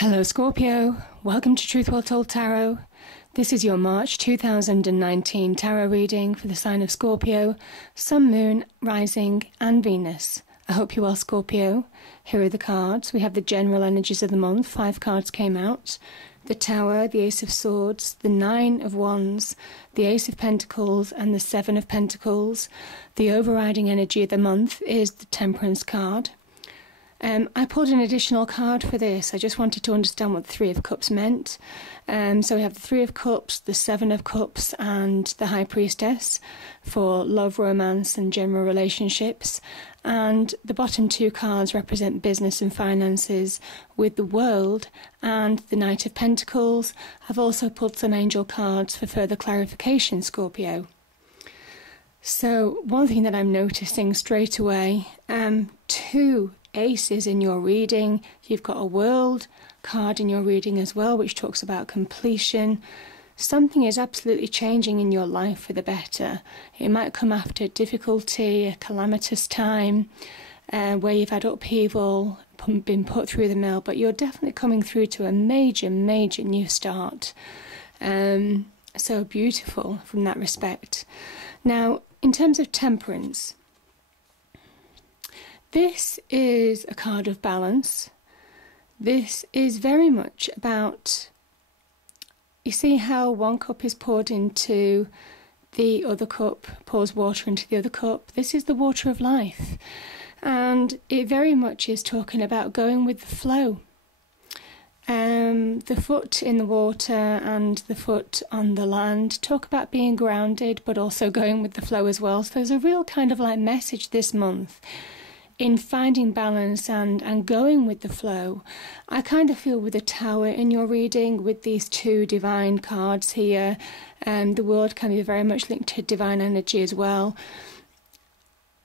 Hello Scorpio, welcome to Truth Well Told Tarot. This is your March 2019 tarot reading for the sign of Scorpio, Sun, Moon, Rising and Venus. I hope you're well, Scorpio. Here are the cards. We have the general energies of the month. 5 cards came out. The Tower, the Ace of Swords, the 9 of Wands, the Ace of Pentacles and the 7 of Pentacles. The overriding energy of the month is the Temperance card. I pulled an additional card for this. I just wanted to understand what the 3 of Cups meant. So we have the 3 of Cups, the 7 of Cups and the High Priestess for love, romance and general relationships. And the bottom 2 cards represent business and finances with the World and the Knight of Pentacles. I've also pulled some angel cards for further clarification, Scorpio. So one thing that I'm noticing straight away, 2 aces in your reading. You've got a World card in your reading as well, which talks about completion. Something is absolutely changing in your life for the better. It might come after difficulty, a calamitous time, where you've had upheaval, been put through the mill, but you're definitely coming through to a major new start. So beautiful from that respect. Now, in terms of Temperance, this is a card of balance. This is very much about, you see how one cup is poured into the other cup, pours water into the other cup. This is the water of life. And it very much is talking about going with the flow. The foot in the water and the foot on the land talk about being grounded, but also going with the flow as well. So there's a real kind of like message this month in finding balance and going with the flow. I kind of feel with the Tower in your reading, with these 2 divine cards here, the World can be very much linked to divine energy as well,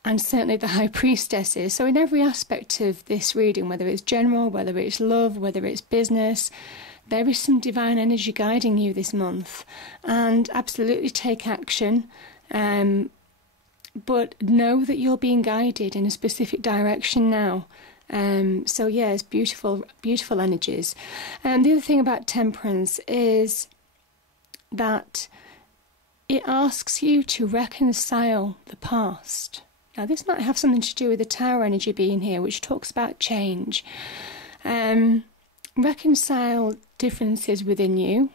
and certainly the High Priestesses. So in every aspect of this reading, whether it's general, whether it's love, whether it's business, there is some divine energy guiding you this month. And absolutely take action. But know that you're being guided in a specific direction now. So yeah, it's beautiful energies. And the other thing about Temperance is that it asks you to reconcile the past. Now this might have something to do with the Tower energy being here, which talks about change. Reconcile differences within you.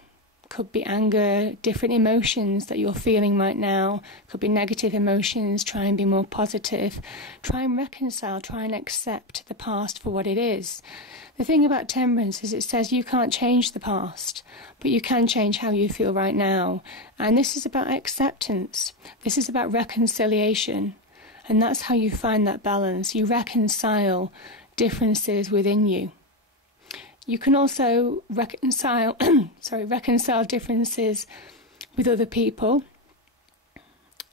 Could be anger, different emotions that you're feeling right now. Could be negative emotions. Try and be more positive. Try and reconcile, try and accept the past for what it is. The thing about Temperance is it says you can't change the past, but you can change how you feel right now. And this is about acceptance. This is about reconciliation. And that's how you find that balance. You reconcile differences within you. You can also reconcile differences with other people.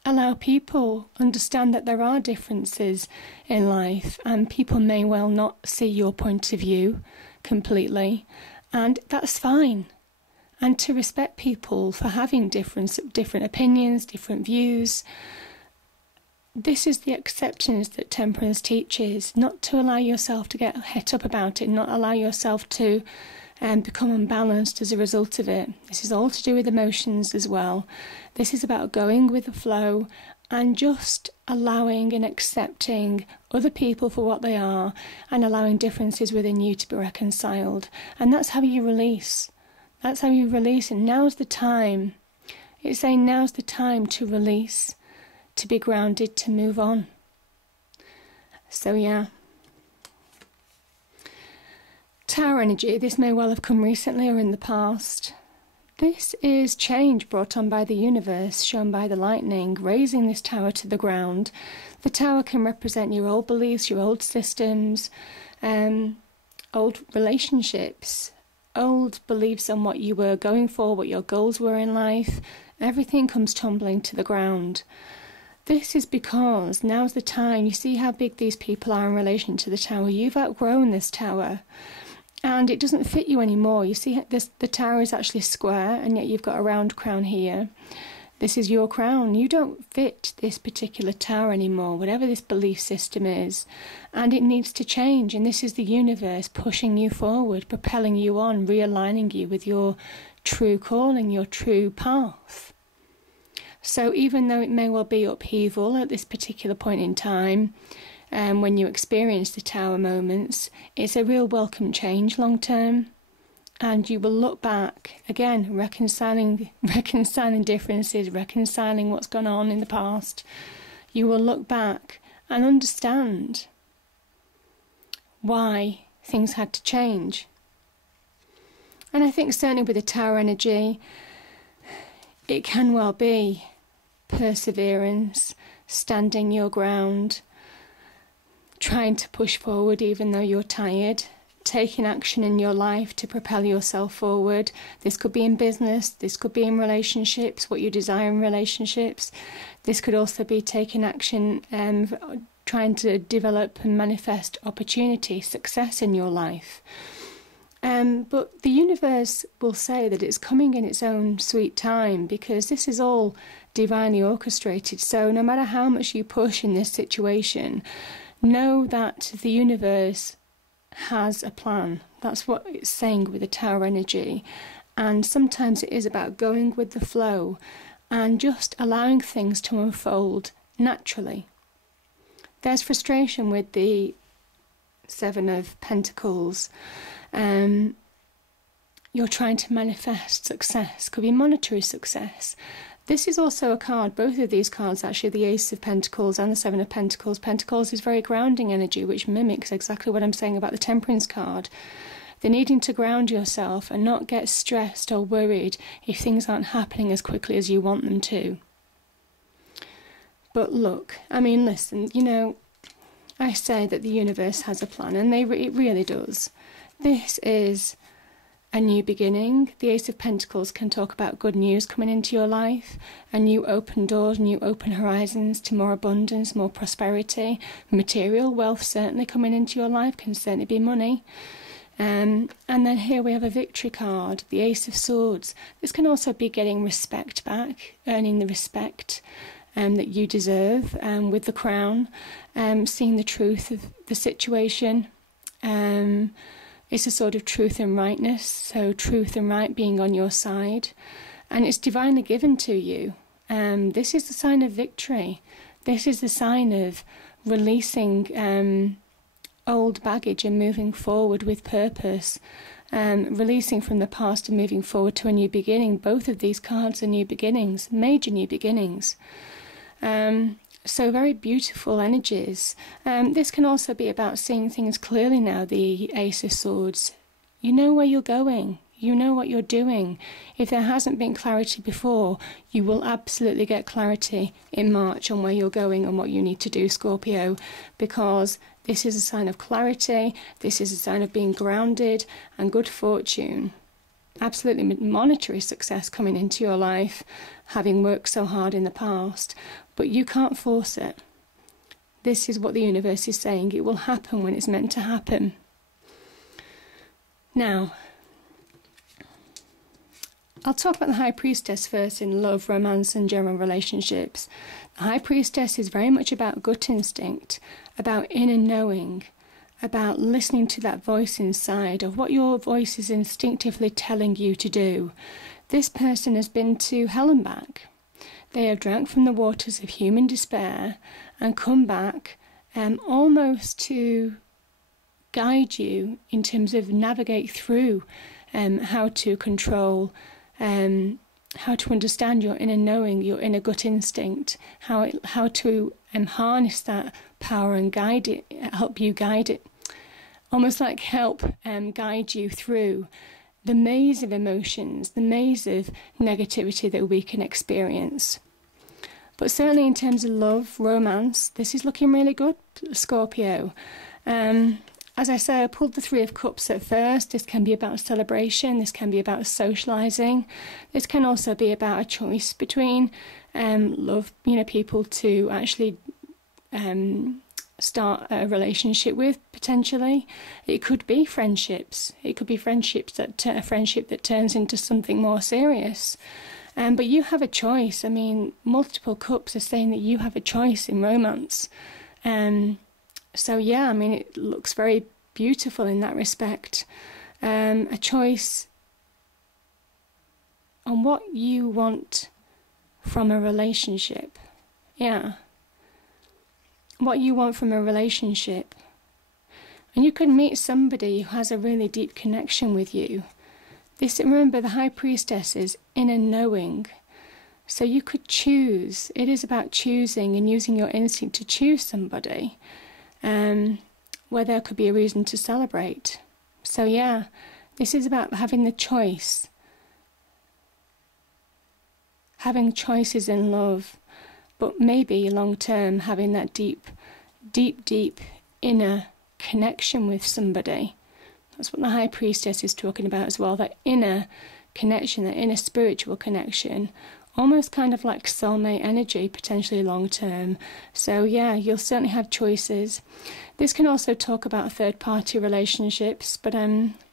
Allow people understand that there are differences in life and people may well not see your point of view completely, and that's fine. And to respect people for having different opinions, different views. This is the acceptance that Temperance teaches, not to allow yourself to get het up about it, not allow yourself to become unbalanced as a result of it. This is all to do with emotions as well. This is about going with the flow and just allowing and accepting other people for what they are and allowing differences within you to be reconciled. And that's how you release. That's how you release. And now's the time. It's saying now's the time to release, to be grounded, to move on. So yeah. Tower energy, this may well have come recently or in the past. This is change brought on by the universe, shown by the lightning, raising this tower to the ground. The tower can represent your old beliefs, your old systems, old relationships, old beliefs on what you were going for, what your goals were in life. Everything comes tumbling to the ground. This is because now's the time. You see how big these people are in relation to the tower. You've outgrown this tower and it doesn't fit you anymore. You see the tower is actually square and yet you've got a round crown here. This is your crown. You don't fit this particular tower anymore, whatever this belief system is, and it needs to change. And this is the universe pushing you forward, propelling you on, realigning you with your true calling, your true path. So even though it may well be upheaval at this particular point in time, when you experience the tower moments, it's a real welcome change long term. And you will look back, again, reconciling differences, reconciling what's gone on in the past. You will look back and understand why things had to change. And I think certainly with the tower energy, it can well be perseverance, standing your ground, trying to push forward even though you're tired, taking action in your life to propel yourself forward. This could be in business, this could be in relationships, what you desire in relationships. This could also be taking action and trying to develop and manifest opportunity, success in your life. But the universe will say that it's coming in its own sweet time, because this is all divinely orchestrated. So no matter how much you push in this situation, know that the universe has a plan. That's what it's saying with the tower energy. And sometimes it is about going with the flow and just allowing things to unfold naturally. There's frustration with the Seven of Pentacles. You're trying to manifest success. Could be monetary success. This is also a card, both of these cards actually, the Ace of Pentacles and the Seven of Pentacles. Pentacles is very grounding energy, which mimics exactly what I'm saying about the Temperance card. The needing to ground yourself and not get stressed or worried if things aren't happening as quickly as you want them to. But look, I mean, listen, you know, I say that the universe has a plan, and it really does. This is a new beginning. The Ace of Pentacles can talk about good news coming into your life, and new open doors, new open horizons to more abundance, more prosperity. Material wealth certainly coming into your life, can certainly be money. And then here we have a victory card, the Ace of Swords. This can also be getting respect back, earning the respect that you deserve with the crown, seeing the truth of the situation. It's a sort of truth and rightness, so truth and right being on your side, and it's divinely given to you. This is the sign of victory. This is the sign of releasing old baggage and moving forward with purpose, releasing from the past and moving forward to a new beginning. Both of these cards are new beginnings, major new beginnings. So very beautiful energies. This can also be about seeing things clearly now, the Ace of Swords. You know where you're going. You know what you're doing. If there hasn't been clarity before, you will absolutely get clarity in March on where you're going and what you need to do, Scorpio, because this is a sign of clarity. This is a sign of being grounded and good fortune. Absolutely monetary success coming into your life, having worked so hard in the past, but you can't force it. This is what the universe is saying. It will happen when it's meant to happen. Now, I'll talk about the High Priestess first in love, romance and general relationships. The High Priestess is very much about gut instinct, about inner knowing, about listening to that voice inside of what your voice is instinctively telling you to do. This person has been to hell and back. They have drank from the waters of human despair and come back almost to guide you in terms of navigate through how to control, how to understand your inner knowing, your inner gut instinct, how to harness that power and guide it, help you guide it, almost like help guide you through the maze of emotions, the maze of negativity that we can experience. But certainly in terms of love, romance, this is looking really good, Scorpio. As I say, I pulled the Three of Cups at first. This can be about celebration. This can be about socialising. This can also be about a choice between love, people to actually start a relationship with, potentially. It could be friendships. It could be friendships a friendship that turns into something more serious. But you have a choice. I mean, multiple cups are saying that you have a choice in romance. So yeah, I mean, it looks very beautiful in that respect. A choice on what you want from a relationship. Yeah. What you want from a relationship. And you could meet somebody who has a really deep connection with you. Remember, the High Priestess is inner knowing. So you could choose. It is about choosing and using your instinct to choose somebody, where there could be a reason to celebrate. So yeah, this is about having the choice. Having choices in love, but maybe long term having that deep inner connection with somebody. That's what the High Priestess is talking about as well, that inner connection, that inner spiritual connection, almost kind of like soulmate energy, potentially long term. So yeah, you'll certainly have choices. This can also talk about third-party relationships, but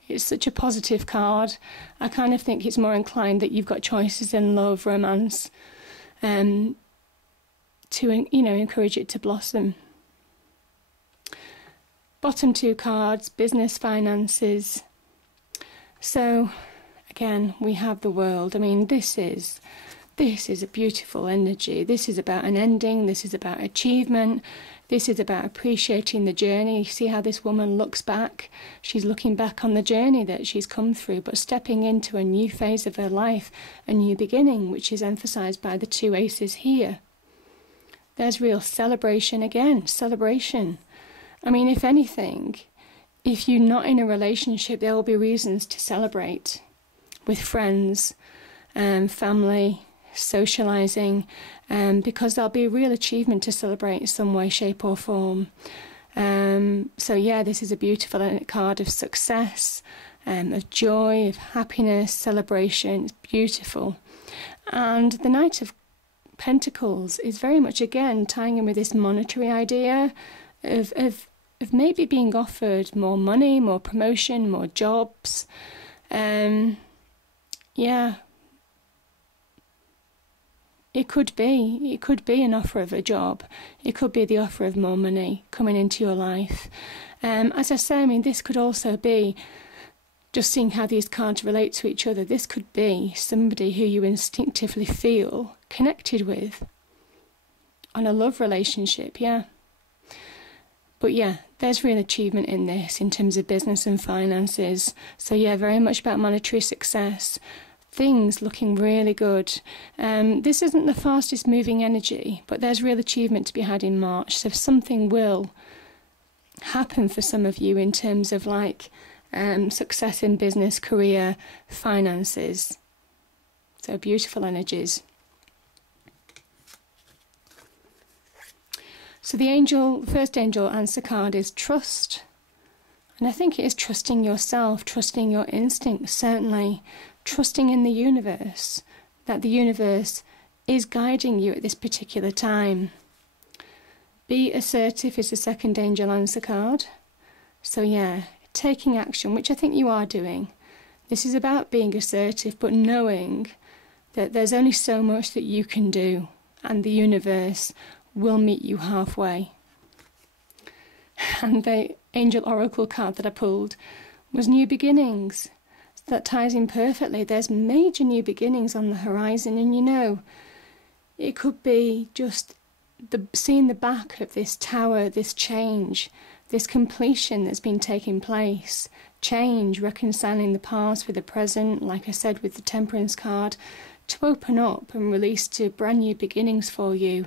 it's such a positive card. I kind of think it's more inclined that you've got choices in love, romance, to encourage it to blossom. Bottom two cards, business, finances. So again, we have the World. I mean, this is a beautiful energy. This is about an ending. This is about achievement. This is about appreciating the journey. See how this woman looks back? She's looking back on the journey that she's come through, but stepping into a new phase of her life, a new beginning, which is emphasized by the two aces here. There's real celebration again, celebration. I mean, if anything, if you're not in a relationship, there will be reasons to celebrate with friends, family, socializing, because there'll be a real achievement to celebrate in some way, shape or form. So yeah, this is a beautiful card of success, of joy, of happiness, celebration. It's beautiful. And the Knight of Pentacles is very much, again, tying in with this monetary idea of maybe being offered more money, more promotion, more jobs. Yeah. It could be an offer of a job. It could be the offer of more money coming into your life. As I say, I mean, this could also be, just seeing how these cards relate to each other, this could be somebody who you instinctively feel connected with on a love relationship, yeah. But yeah, there's real achievement in this in terms of business and finances. So yeah, very much about monetary success. Things looking really good. This isn't the fastest moving energy, but there's real achievement to be had in March. So something will happen for some of you in terms of like success in business, career, finances. So beautiful energies. So the first angel answer card is trust. And I think it is trusting yourself, trusting your instincts, certainly. Trusting in the universe, that the universe is guiding you at this particular time. Be assertive is the second angel answer card. So yeah, taking action, which I think you are doing. This is about being assertive, but knowing that there's only so much that you can do, and the universe will meet you halfway. And the angel oracle card that I pulled was new beginnings. That ties in perfectly. There's major new beginnings on the horizon, and you know, it could be just seeing the back of this tower, this change, this completion that's been taking place, change, reconciling the past with the present, like I said with the Temperance card, to open up and release to brand new beginnings for you,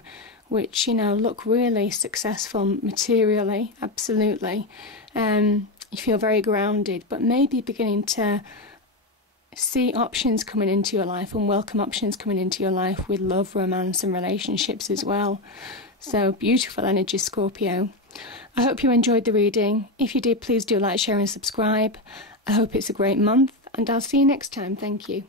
which, you know, look really successful materially, absolutely. You feel very grounded, but maybe beginning to see options coming into your life and welcome options coming into your life with love, romance and relationships as well. So beautiful energy, Scorpio. I hope you enjoyed the reading. If you did, please do like, share and subscribe. I hope it's a great month, and I'll see you next time. Thank you.